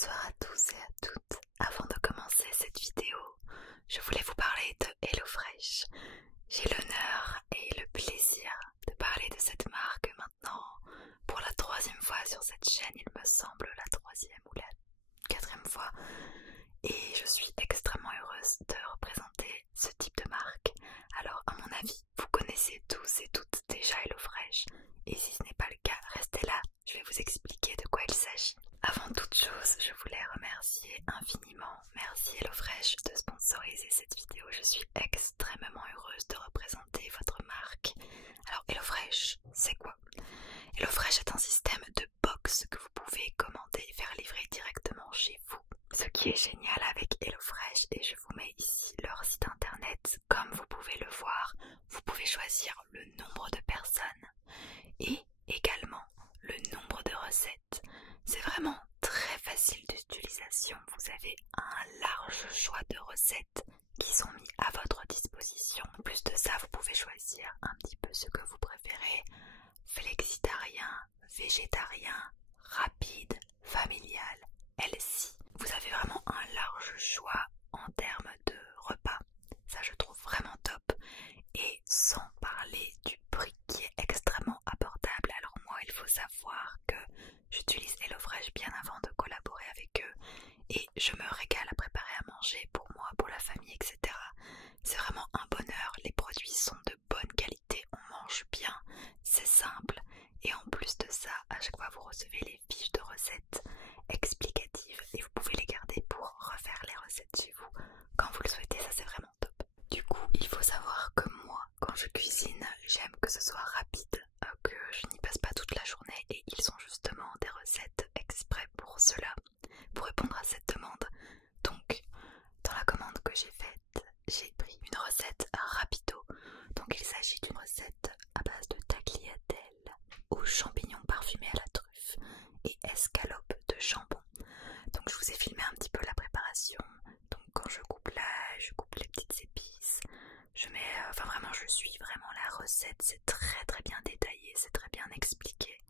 Bonsoir à tous et à toutes. Avant de commencer cette vidéo, je voulais vous parler de HelloFresh. J'ai l'honneur et le plaisir de parler de cette marque maintenant pour la troisième fois sur cette chaîne, il me semble la troisième ou la quatrième fois. Et je suis extrêmement heureuse de représenter ce type de marque. Alors à mon avis, vous connaissez tous et toutes déjà HelloFresh. Et si ce n'est pas le cas, restez là, je vais vous expliquer de quoi il s'agit. Avant toute chose, je voulais remercier infiniment, merci HelloFresh de sponsoriser cette vidéo. Je suis extrêmement heureuse de représenter votre marque. Alors HelloFresh, c'est quoi? HelloFresh est un système de box que vous pouvez commander et faire livrer directement chez vous. Ce qui est génial avec HelloFresh, et je vous mets ici leur site internet, comme vous pouvez le voir, vous pouvez choisir le nombre de personnes et également le nombre de recettes. C'est vraiment très facile d'utilisation, vous avez un large choix de recettes qui sont mis à votre disposition. En plus de ça, vous pouvez choisir un petit peu ce que vous préférez, flexitarien, végétarien, rapide, familial, healthy. Vous avez vraiment un large choix en termes de repas, ça je trouve vraiment top, et sans parler du prix qui est extrêmement abordable. Alors moi, il faut savoir que j'utilise HelloFresh bien avant de collaborer avec eux et je me régale à préparer à manger pour moi, pour la famille, etc. C'est vraiment un bonheur, les produits sont de bonne qualité, on mange bien, c'est simple et en plus de ça, à chaque fois vous recevez les fiches de recettes explicatives et vous pouvez les garder pour refaire les recettes chez vous quand vous le souhaitez, ça c'est vraiment top. Du coup, il faut savoir que moi, quand je cuisine, j'aime que ce soit rapide, que je n'y passe pas toute la journée et ils ont justement des recettes exprès pour cela, pour répondre à cette demande. Donc, dans la commande que j'ai faite, j'ai pris une recette rapido. Donc il s'agit d'une recette à base de tagliatelle aux champignons parfumés à la truffe et escalope de jambon. Donc je vous ai filmé un petit peu la préparation. Donc quand je coupe l'ail, je coupe les petites épices, je mets, vraiment je suis vraiment la recette, c'est très bien détaillé, c'est très bien expliqué.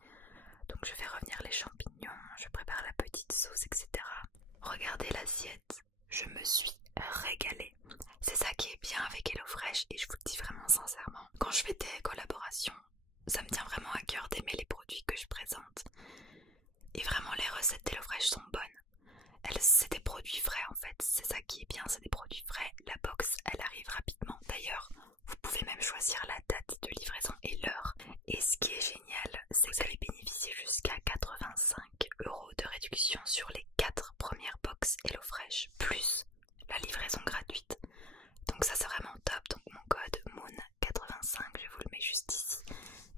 Donc je fais revenir les champignons, je prépare la petite sauce, etc. Regardez l'assiette, je me suis régalée. C'est ça qui est bien avec HelloFresh et je vous le dis vraiment sincèrement. Quand je fais des collaborations, ça me tient vraiment à cœur d'aimer les produits que je présente. Et vraiment les recettes d'HelloFresh sont bonnes. C'est des produits frais en fait, c'est ça qui est bien, c'est des produits frais. La box, elle arrive rapidement. D'ailleurs, vous pouvez même choisir la date de livraison et l'heure. Et ce qui est génial, c'est que vous allez bénéficier jusqu'à 85 € de réduction sur les 4 premières box HelloFresh, plus la livraison gratuite. Donc ça c'est vraiment top, donc mon code MOON85, je vous le mets juste ici.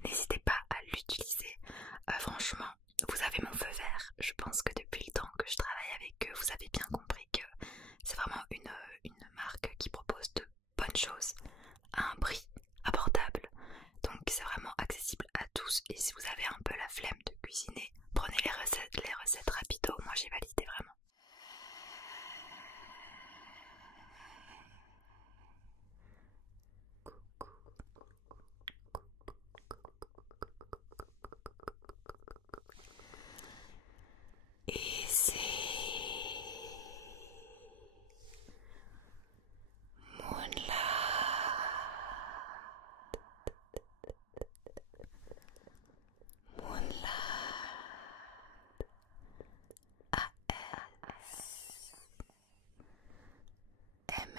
N'hésitez pas à l'utiliser, franchement, vous avez mon feu vert. Je pense que depuis le temps que je travaille avec eux, vous avez bien compris que c'est vraiment une marque qui propose de bonnes choses à un prix abordable. Donc c'est vraiment accessible à tous et si vous avez un peu la flemme de cuisiner, prenez les recettes rapido, moi j'ai validé vraiment. Et c'est Moonlight ASMR.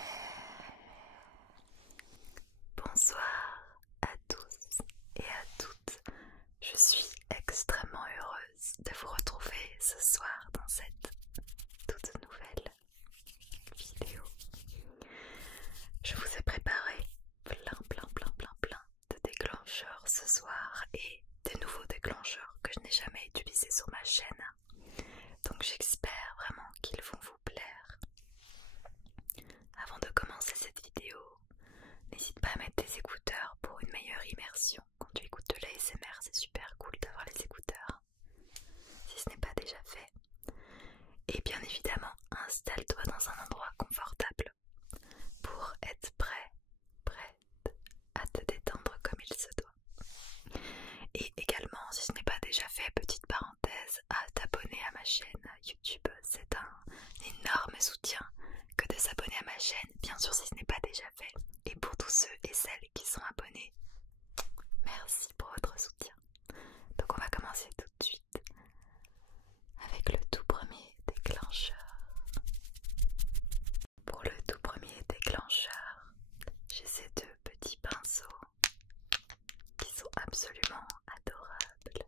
Bonsoir à tous et à toutes. Je suis extrêmement heureuse de vous retrouver ce soir dans cette toute nouvelle vidéo. Je vous ai préparé plein de déclencheurs ce soir et des nouveaux déclencheurs que je n'ai jamais utilisés sur ma chaîne. Donc j'espère vraiment qu'ils vont vous plaire. Avant de commencer cette vidéo, n'hésite pas à mettre des écouteurs pour une meilleure immersion. Quand tu écoutes de l'ASMR, c'est super cool d'avoir les écouteurs, si ce n'est pas déjà fait. Et bien évidemment, installe-toi dans un endroit confortable pour être prête à te détendre comme il se doit. Et également, si ce n'est pas déjà fait, petite parenthèse, à t'abonner à ma chaîne YouTube, c'est soutien que de s'abonner à ma chaîne, bien sûr si ce n'est pas déjà fait. Et pour tous ceux et celles qui sont abonnés, merci pour votre soutien. Donc on va commencer tout de suite avec le tout premier déclencheur. Pour le tout premier déclencheur, j'ai ces deux petits pinceaux qui sont absolument adorables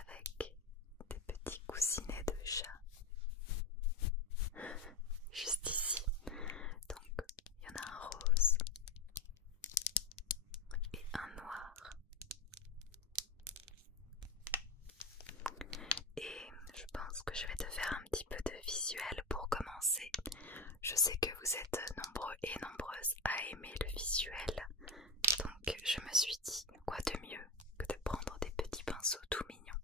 avec des petits coussinets de chat juste ici. Donc il y en a un rose et un noir. Et je pense que je vais te faire un petit peu de visuel pour commencer. Je sais que vous êtes nombreux et nombreuses à aimer le visuel, donc je me suis dit quoi de mieux que de prendre des petits pinceaux tout mignons.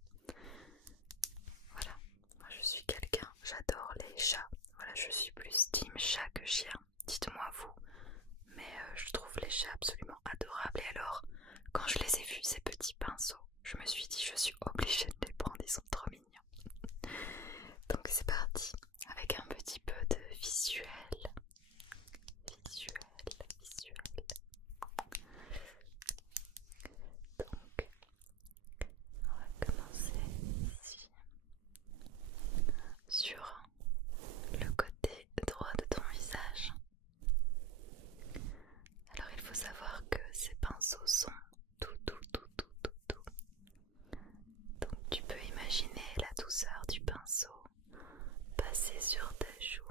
Voilà, moi je suis quelqu'un, j'adore les chats. Voilà, je suis plus team chat que chien, dites-moi vous. Mais je trouve les chats absolument adorables. Et alors, quand je les ai vus, ces petits pinceaux, je me suis dit je suis obligée de les prendre, ils sont trop mignons. Donc c'est parti, avec un petit peu de visuel. Donc, on va commencer ici, sur le côté droit de ton visage. Alors il faut savoir que ces pinceaux sont tout. Donc tu peux imaginer la douceur du pinceau passer sur ta joue,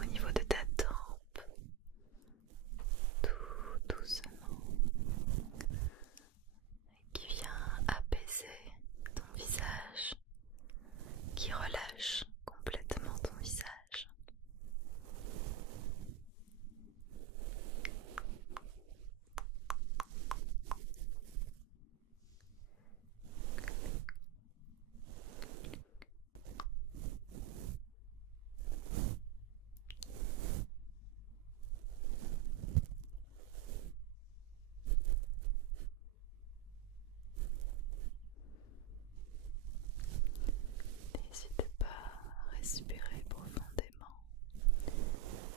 au niveau de ta tempe, tout doucement, qui vient apaiser ton visage, qui relâche complètement ton visage. N'hésitez pas à respirer profondément,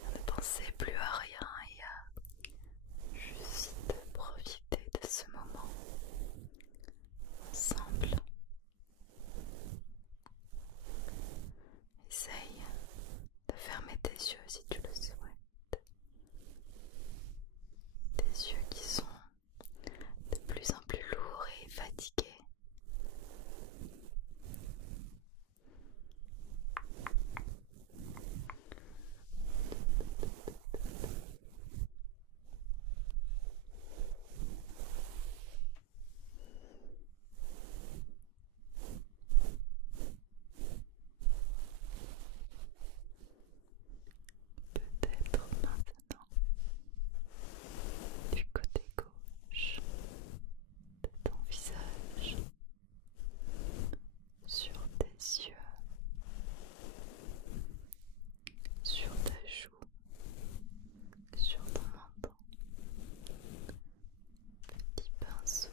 à ne penser plus à rien et à juste profiter de ce moment ensemble. Essaye de fermer tes yeux si tu le souhaites. Tes yeux qui sont de plus en plus lourds et fatigués. Peut-être maintenant du côté gauche de ton visage, sur tes yeux, sur ta joue, sur ton menton. Petit pinceau.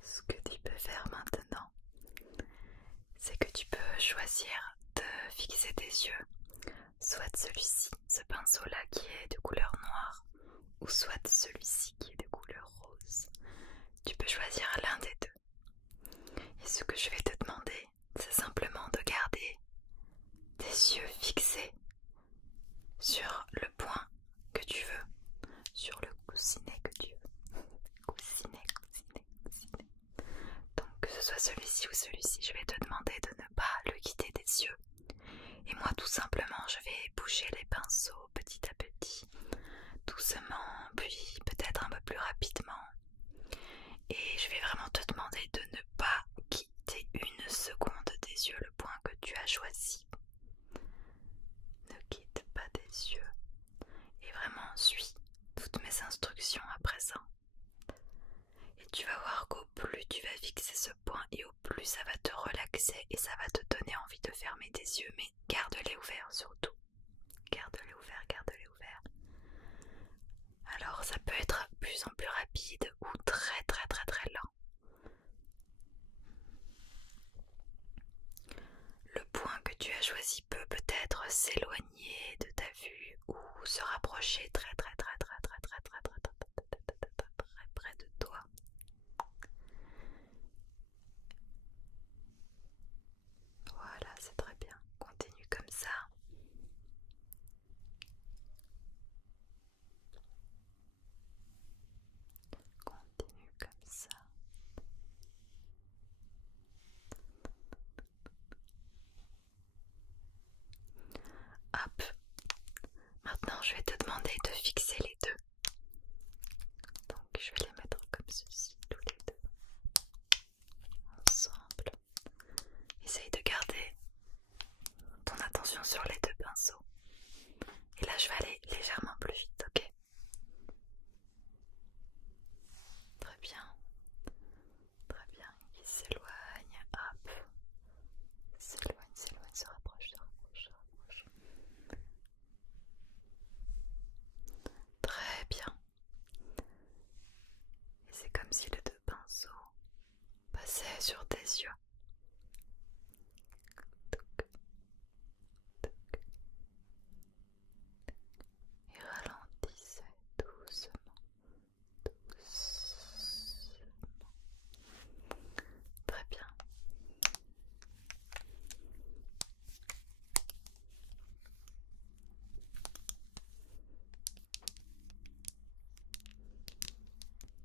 Ce que tu peux faire maintenant, c'est que tu peux choisir de fixer tes yeux, soit celui-ci, ce pinceau-là qui est de couleur noire, ou soit celui-ci qui est de couleur rose. Tu peux choisir l'un des deux. Et ce que je vais te demander, c'est simplement de garder tes yeux fixés sur le point que tu veux, sur le coussinet que tu veux. Coussinet. Donc que ce soit celui-ci ou celui-ci, je vais te demander de ne pas le quitter des yeux. Et moi tout simplement je vais bouger les pinceaux petit à petit, doucement, puis peut-être un peu plus rapidement. Et je vais vraiment te demander de ne pas quitter une seconde des yeux le point que tu as choisi. Ne quitte pas des yeux et vraiment suis toutes mes instructions à présent. Et tu vas voir qu'au plus tu vas fixer ce point et au plus ça va te relaxer et ça va te donner envie de fermer tes yeux, mais garde-les ouverts surtout. Garde-les ouverts, garde-les ouverts. Alors ça peut être plus en plus rapide ou très très très très lent. Le point que tu as choisi peut peut-être s'éloigner de ta vue ou se rapprocher très très très très très très très très très très près de toi. Voilà, c'est très bien. Continue comme ça. Continue comme ça. Hop. Maintenant, je vais te demander de fixer les deux. Donc, je vais les mettre comme ceci, tous les deux. Ensemble. Essaye de garder ton attention sur les deux pinceaux. Et là, je vais aller légèrement plus vite, ok? Très bien. Très bien. Il s'éloigne. Hop. S'éloigne, s'éloigne, se rapproche, se rapproche, se rapproche. Très bien. Et c'est comme si les deux pinceaux passaient sur tes yeux. Et ralentissez doucement, doucement. Très bien.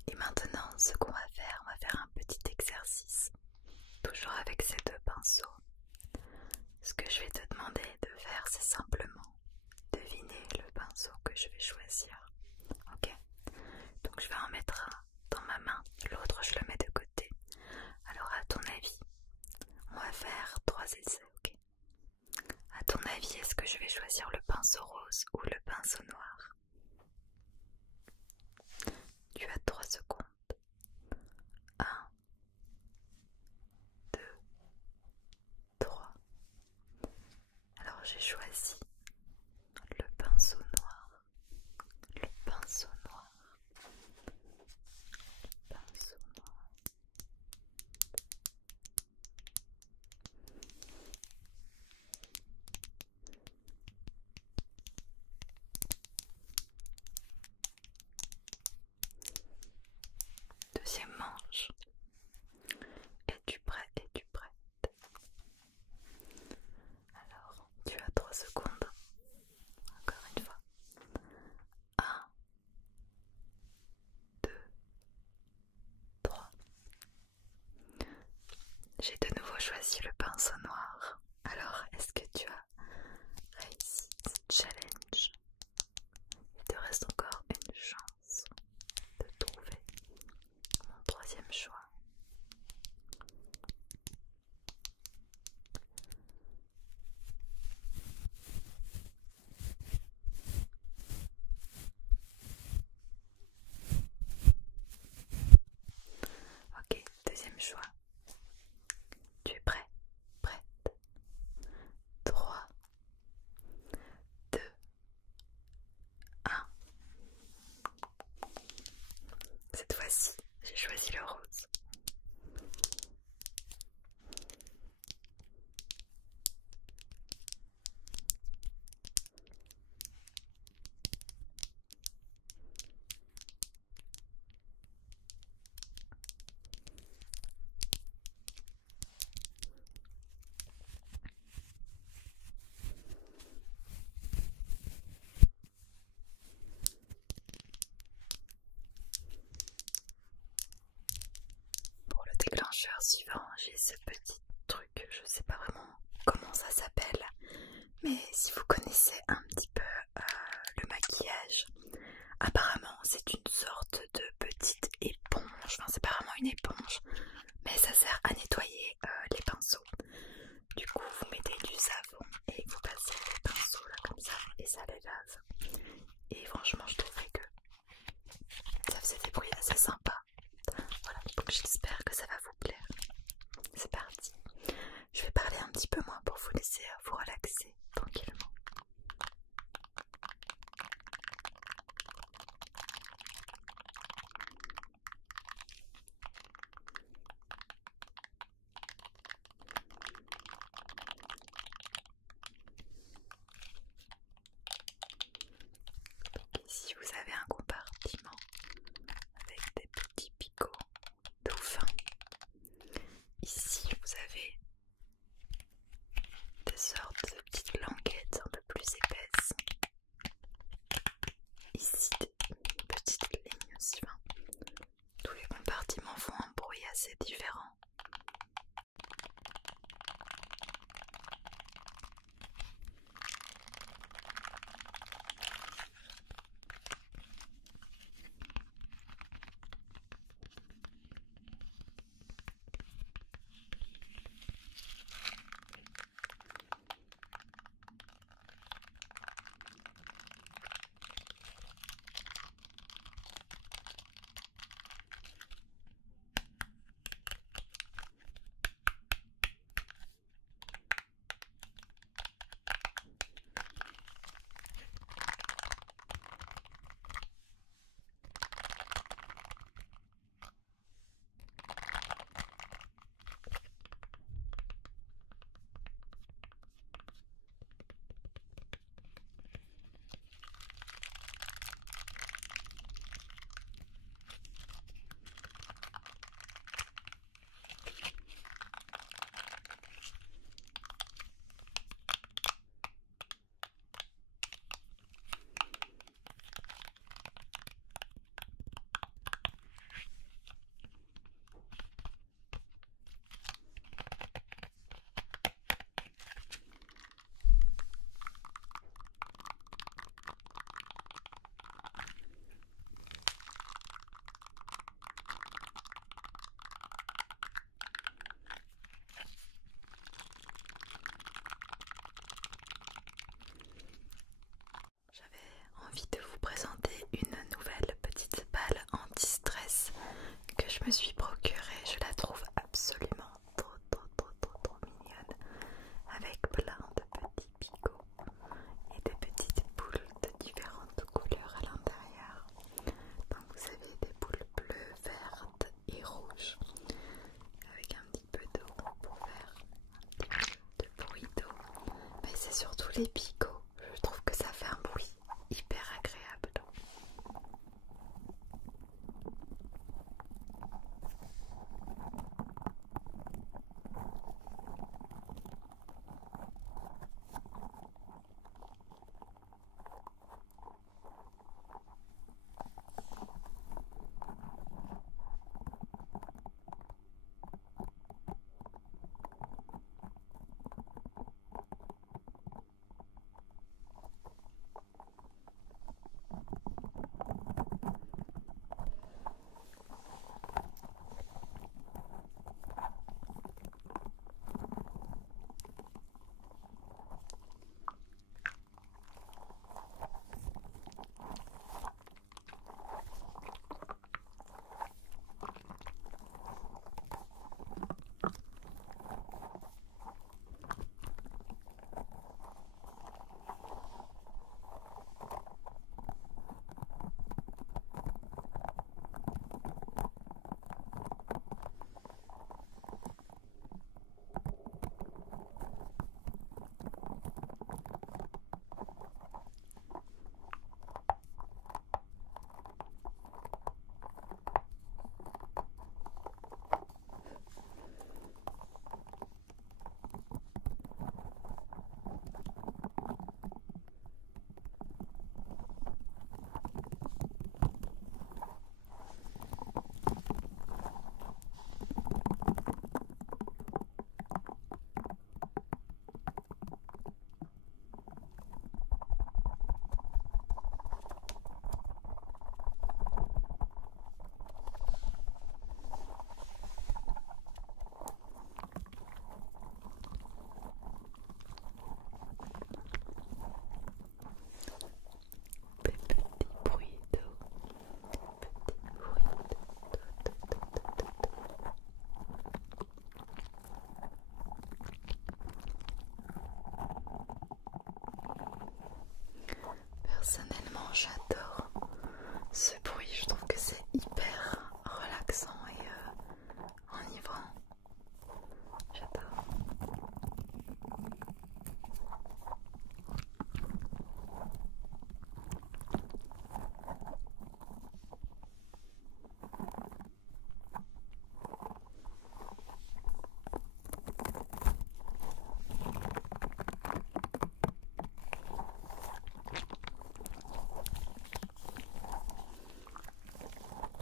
Et maintenant, ce qu'on va faire, on va faire un petit exercice, toujours avec ces deux pinceaux. Ce que je vais te demander de faire, c'est simplement deviner le pinceau que je vais choisir. Ok? Donc je vais en mettre un dans ma main, l'autre je le mets de côté. Alors à ton avis, on va faire 3 essais, ok? À ton avis, est-ce que je vais choisir le pinceau rose ou le pinceau noir? Tu as 3 secondes. 1, 2, 3. Alors j'ai choisi le pinceau noir. Le pinceau noir. Le pinceau noir. Deuxième manche. Es-tu prêt? Es-tu prête? Alors, tu as 3 secondes. Encore une fois. 1, 2, 3. J'ai de nouveau choisi le pinceau noir. Alors, est-ce que tu as réussi ce challenge? Il te reste encore une chance de trouver mon troisième choix. Ok, deuxième choix. Tu es prêt? Prête? déclencheur suivant, j'ai ce petit truc, je sais pas vraiment comment ça s'appelle, mais si vous connaissez un petit peu le maquillage, apparemment c'est une sorte de petite éponge, enfin c'est pas vraiment une éponge, mais ça sert à nettoyer les pinceaux. Du coup vous mettez du savon et vous passez les pinceaux là comme ça et ça les lave. Et franchement je trouvais que ça faisait des bruits assez sympas. Voilà, donc j'espère que ça va vous plaire. C'est parti. Je vais parler un petit peu moins pour vous laisser vous relaxer tranquillement. Donc ici vous avez un compartiment avec des petits picots tout fins. Ici vous avez des sortes de petites languettes un peu plus épaisses. Ici des petites lignes aussi. Enfin, tous les compartiments font un bruit assez différent. Envie de vous présenter une nouvelle petite balle anti-stress que je me suis procurée. Je la trouve absolument trop mignonne, avec plein de petits picots et de petites boules de différentes couleurs à l'intérieur. Donc vous avez des boules bleues, vertes et rouges avec un petit peu d'eau pour faire un petit peu de bruit d'eau, mais c'est surtout les picots. Je trouve que ça fait un bruit hyper agréable. Personnellement, j'adore ce bruit, je trouve que c'est hyper relaxant et enivrant. J'adore.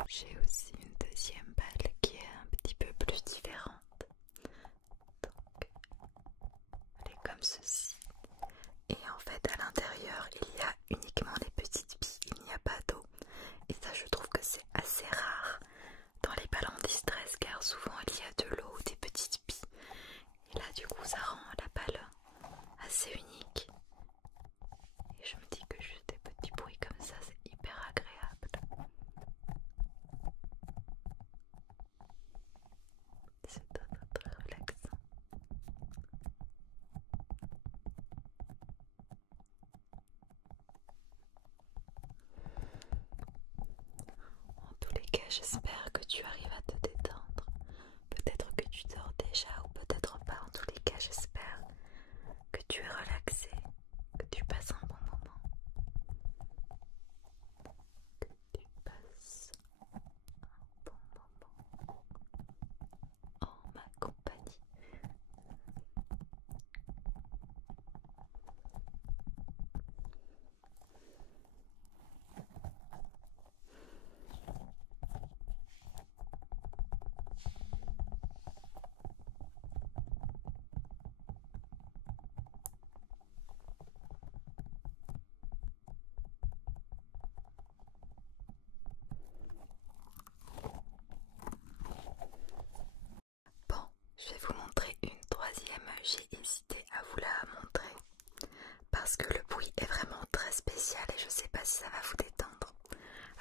J'ai aussi une deuxième balle qui est un petit peu plus différente. Donc, elle est comme ceci. Et en fait, à l'intérieur, il y a uniquement les petites billes, il n'y a pas d'eau. Et ça, je trouve que c'est assez rare dans les balles anti-stress car souvent il y a de l'eau ou des petites billes. Et là, du coup, ça rend la balle assez unique. Et je me dis que juste des petits bruits comme ça, c'est hyper agréable. C'est très relaxant. En tous les cas, j'espère que tu arrives à te détendre. Peut-être que tu dors déjà ou peut-être pas. En tous les cas, j'espère que tu es relaxé, que tu passes un bon moment, que tu passes un bon moment en ma compagnie. Bon, je vais vous montrer une troisième. J'ai hésité à vous la montrer parce que le bruit est vraiment très spécial et je sais pas si ça va vous détendre.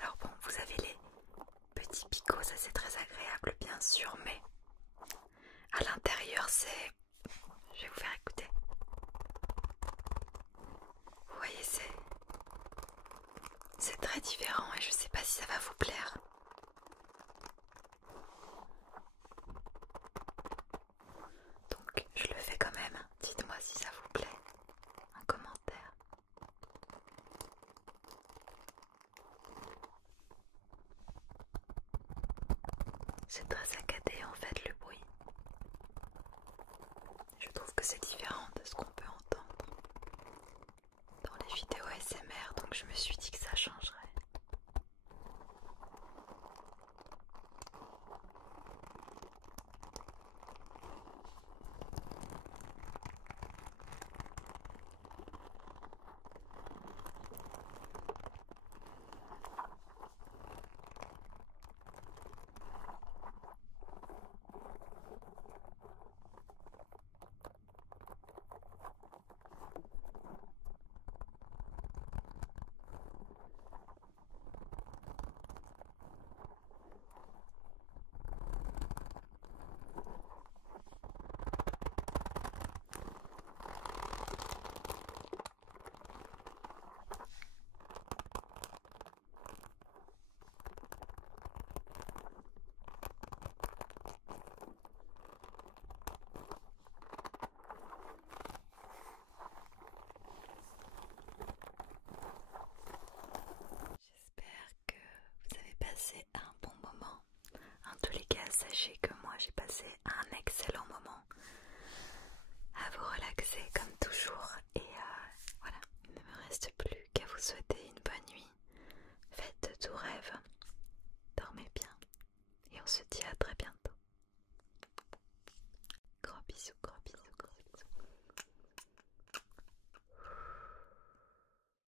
Alors bon, vous avez les petits picots, ça c'est très agréable bien sûr, mais à l'intérieur c'est... Je vais vous faire écouter. Vous voyez, c'est très différent et je sais pas si ça va vous plaire. Donc je le fais quand même. Dites-moi si ça vous plaît. Un commentaire. C'est très saccadé en fait.